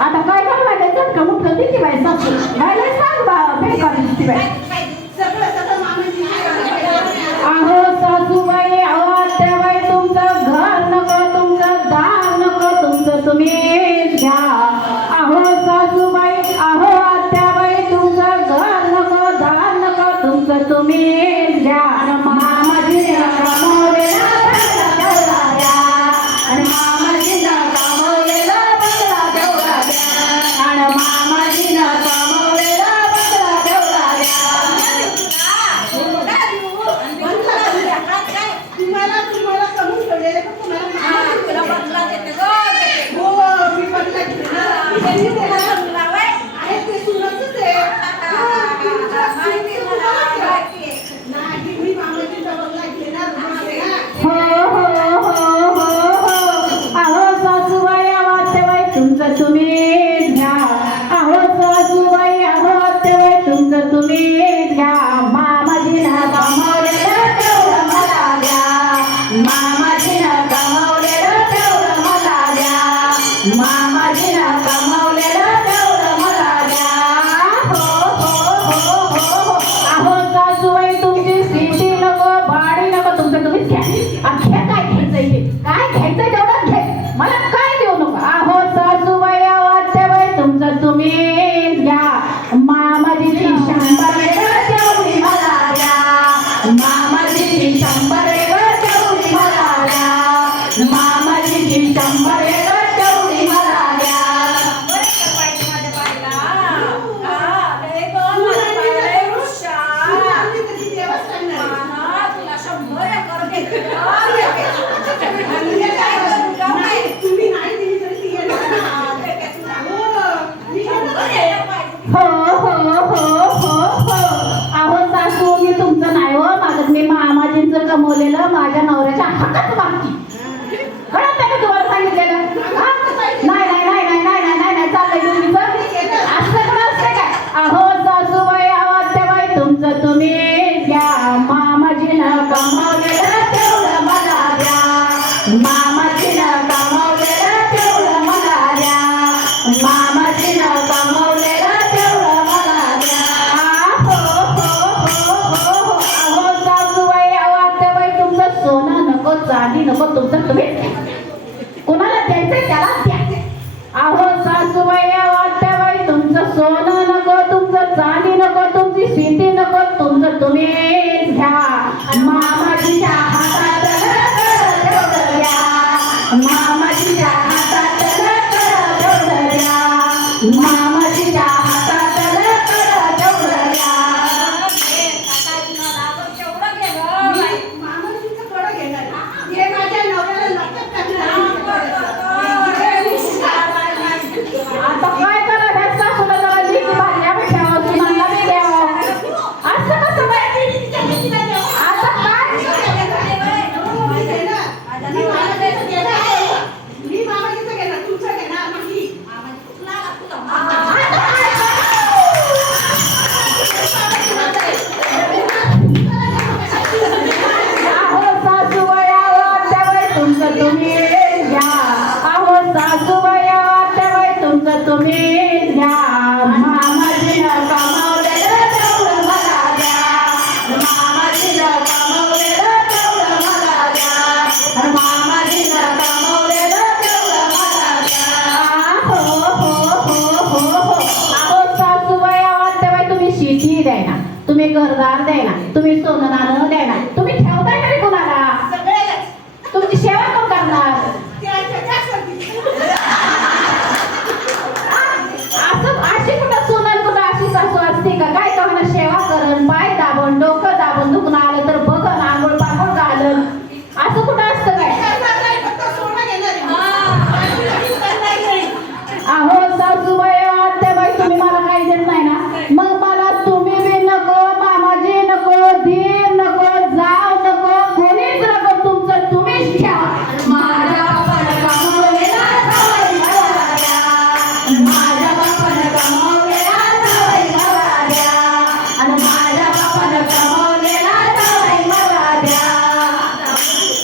आता काय काय वाटायचं का उठलं दिली बाई सासू बायला सांग बा बेकार दिसती बाई. अहो सासूबाई अहो तुमचं घर नको तुमचं दार नको तुमचं तुम्हीच घ्या. कमवलेलं माझ्या नवऱ्याच्या हातात मागती. मग तुमचं तुम्ही कोणाला द्यायचं त्याला द्या. अहो सासूबाई वाटत्याबाई तुमचं सोनं नको तुमचं चांदी नको तुमची शेती नको तुमचं तुम्ही घ्या. मामाजीच्या हातात मामाजीच्या हातात तुम्ही घ्या अहो सासूबाई आत्याबाई तुमचं तुम्ही घ्या मामाजीनं कमावलेलं तेवढं मला द्या. मामाजीनं कमावलेलं तेवढं मला द्या. मामाजीनं कमावलेलं तेवढं मला द्या. हो हो हो हो. घरदार द्यायना तुम्ही सोनं नाणं